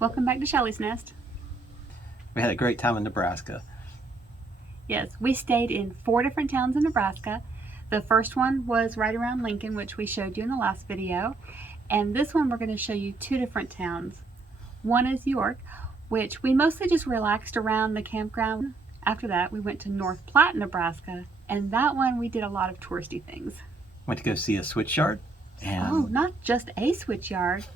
Welcome back to Shelly's Nest. We had a great time in Nebraska. Yes, we stayed in 4 different towns in Nebraska. The first one was right around Lincoln, which we showed you in the last video. And this one we're going to show you 2 different towns. One is York, which we mostly just relaxed around the campground. After that, we went to North Platte, Nebraska, and that one we did a lot of touristy things. Went to go see a switchyard. And not just a switchyard.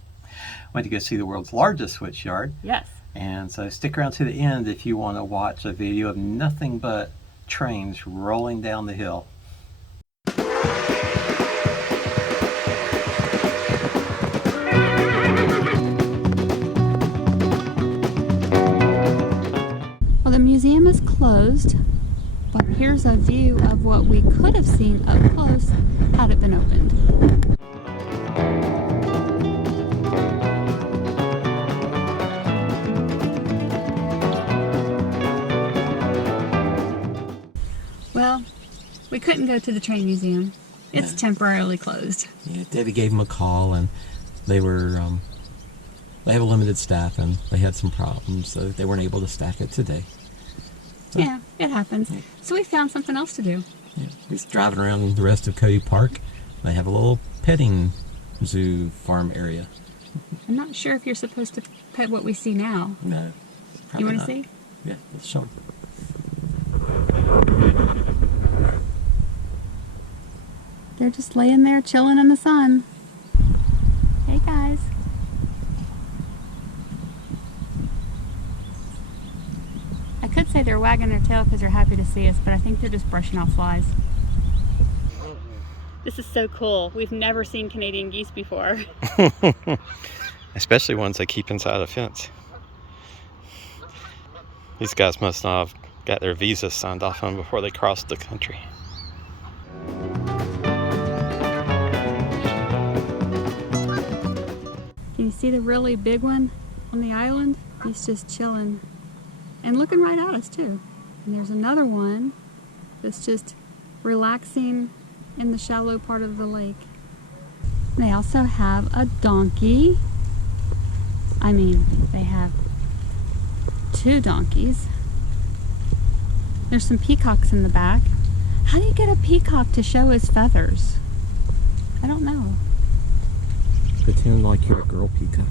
went to go see the world's largest switchyard. Yes. And so stick around to the end if you want to watch a video of nothing but trains rolling down the hill. Well, the museum is closed, but here's a view of what we could have seen up close had it been opened. Well, we couldn't go to the train museum. It's temporarily closed. Yeah, Debbie gave them a call, and they were they have a limited staff, and they had some problems, so they weren't able to staff it today. So, Yeah, it happens. So we found something else to do. yeah, we're just driving around the rest of Cody Park. They have a little petting zoo farm area. I'm not sure if you're supposed to pet what we see now. No, probably You want to not. see? Yeah, let's show them. They're just laying there chilling in the sun. Hey guys. I could say they're wagging their tail because they're happy to see us, but I think they're just brushing off flies. This is so cool. We've never seen Canadian geese before. Especially ones they keep inside a fence. These guys must not have got their visas signed off on before they crossed the country. Can you see the really big one on the island? He's just chilling and looking right at us too. And there's another one that's just relaxing in the shallow part of the lake. They also have a donkey. I mean, they have 2 donkeys. There's some peacocks in the back. How do you get a peacock to show his feathers? I don't know. Pretend like you're a girl peacock.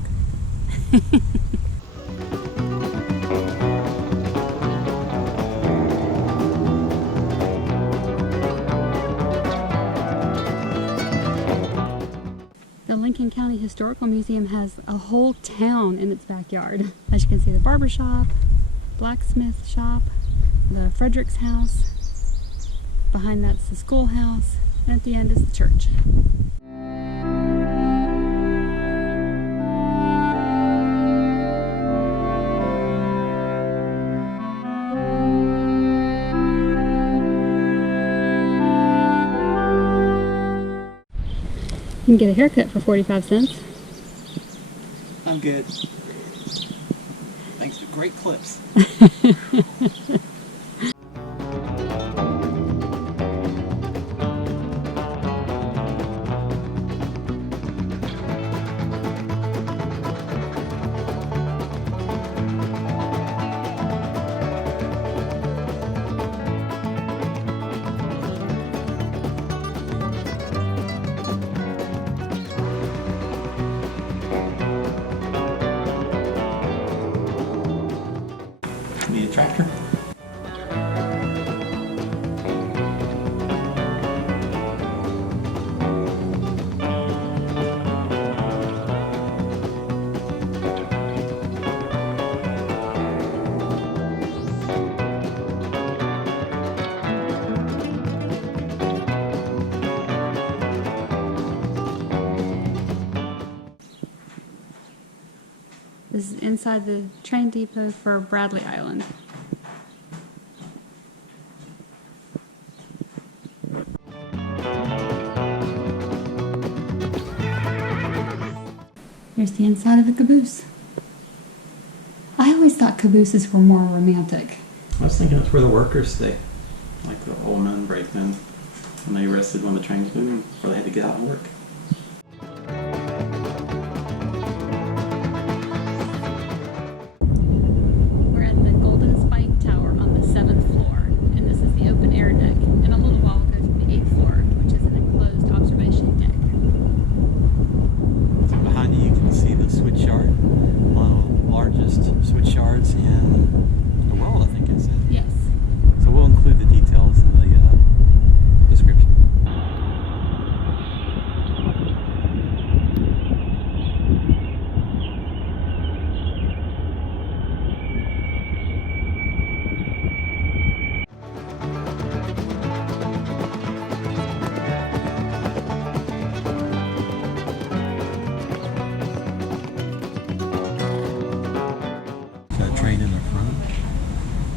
The Lincoln County Historical Museum has a whole town in its backyard. As you can see, the barber shop, blacksmith shop, the Frederick's house. Behind that's the schoolhouse, and at the end is the church. You can get a haircut for 45 cents. I'm good. Thanks to great clips. Need a tractor? This is inside the train depot for Bradley Island. Here's the inside of the caboose. I always thought cabooses were more romantic. I was thinking it's where the workers stay. Like the old men brakemen when they rested when the train was moving before they had to get out and work. train in the front.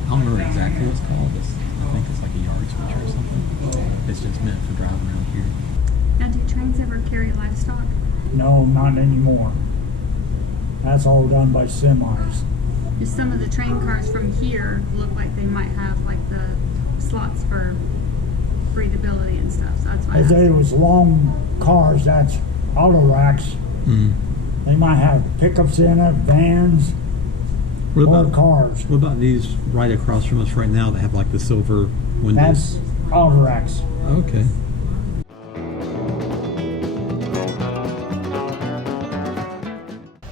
I don't remember exactly what it's called. I think it's like a yard switcher or something. It's just meant for driving around here. Now, do trains ever carry livestock? No, not anymore. That's all done by semis. Just some of the train cars from here look like they might have like the slots for breathability and stuff. So that's why. If it was long cars, that's auto racks. They might have pickups in it, vans, or cars. What about these right across from us right now that have like the silver windows? That's auto racks. Okay.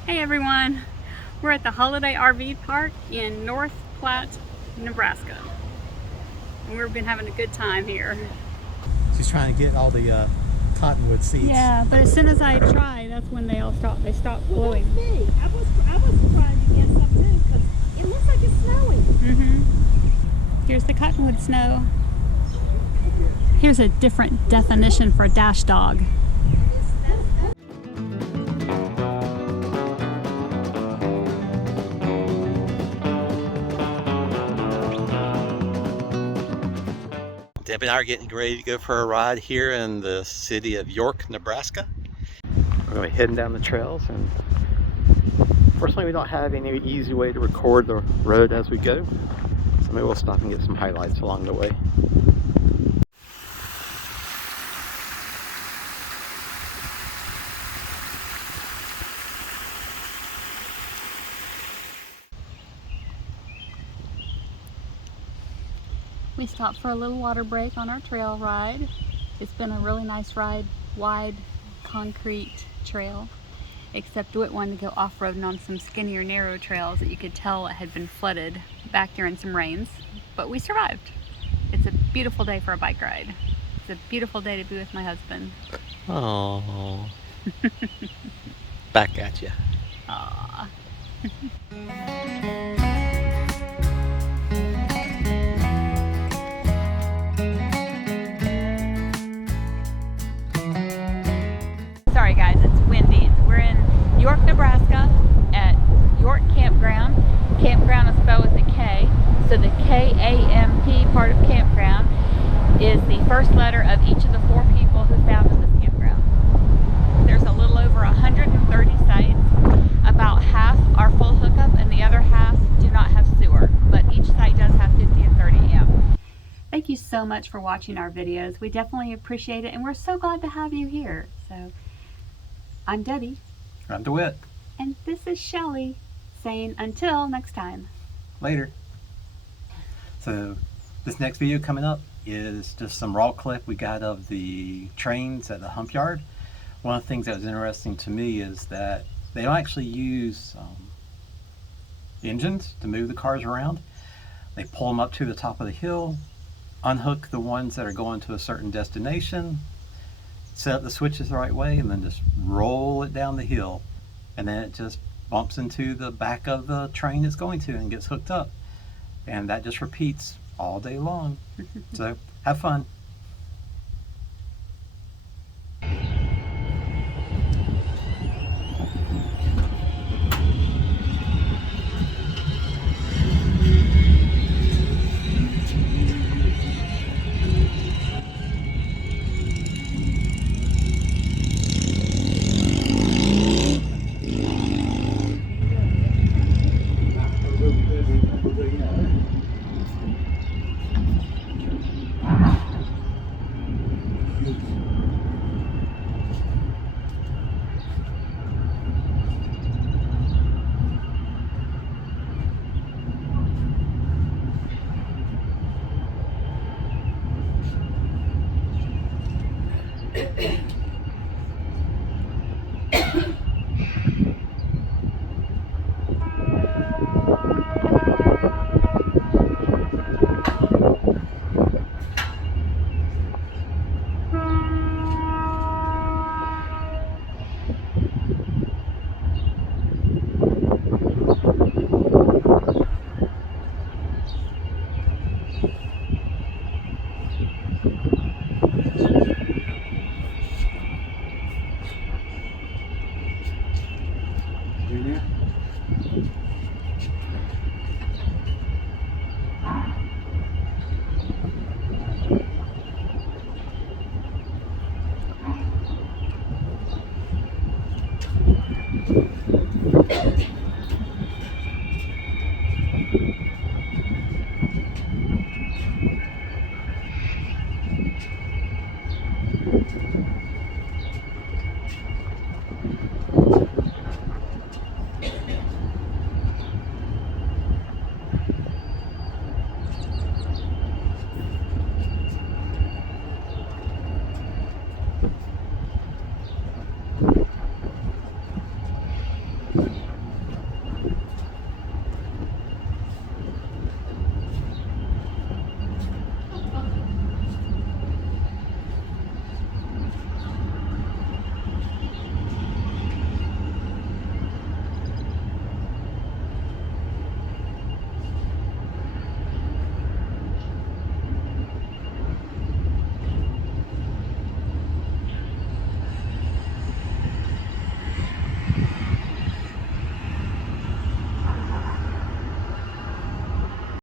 Hey everyone, we're at the Holiday RV Park in North Platte, Nebraska. And we've been having a good time here. She's trying to get all the cottonwood seeds. Yeah, but as soon as I try, that's when they all stop. They stop blowing. Me. I was trying to get some too because it looks like it's snowing. Here's the cottonwood snow. Here's a different definition for a dash dog. Deb and I are getting ready to go for a ride here in the city of York, Nebraska. We're going to be heading down the trails, and fortunately we don't have any easy way to record the road as we go, so maybe we'll stop and get some highlights along the way. We stopped for a little water break on our trail ride. It's been a really nice ride, wide concrete trail, except Dwight wanted to go off-roading on some skinnier, narrow trails that you could tell it had been flooded back during some rains, but we survived. It's a beautiful day for a bike ride. It's a beautiful day to be with my husband. Oh, back at you. Aww. Sorry guys, it's windy. We're in York, Nebraska at York Campground. Campground is spelled with a K, so the K-A-M-P part of campground is the first letter of each of the 4 people who founded this campground. There's a little over 130 sites. About half are full hookup and the other half do not have sewer, but each site does have 50 and 30 amp. Thank you so much for watching our videos. We definitely appreciate it, and we're so glad to have you here. So, I'm Debbie. I'm DeWitt. And this is Shelly saying until next time. Later. So this next video coming up is just some raw clip we got of the trains at the hump yard. One of the things that was interesting to me is that they don't actually use engines to move the cars around. They pull them up to the top of the hill, unhook the ones that are going to a certain destination, set up the switches the right way, and then just roll it down the hill, and then it just bumps into the back of the train it's going to and gets hooked up, and that just repeats all day long. So have fun.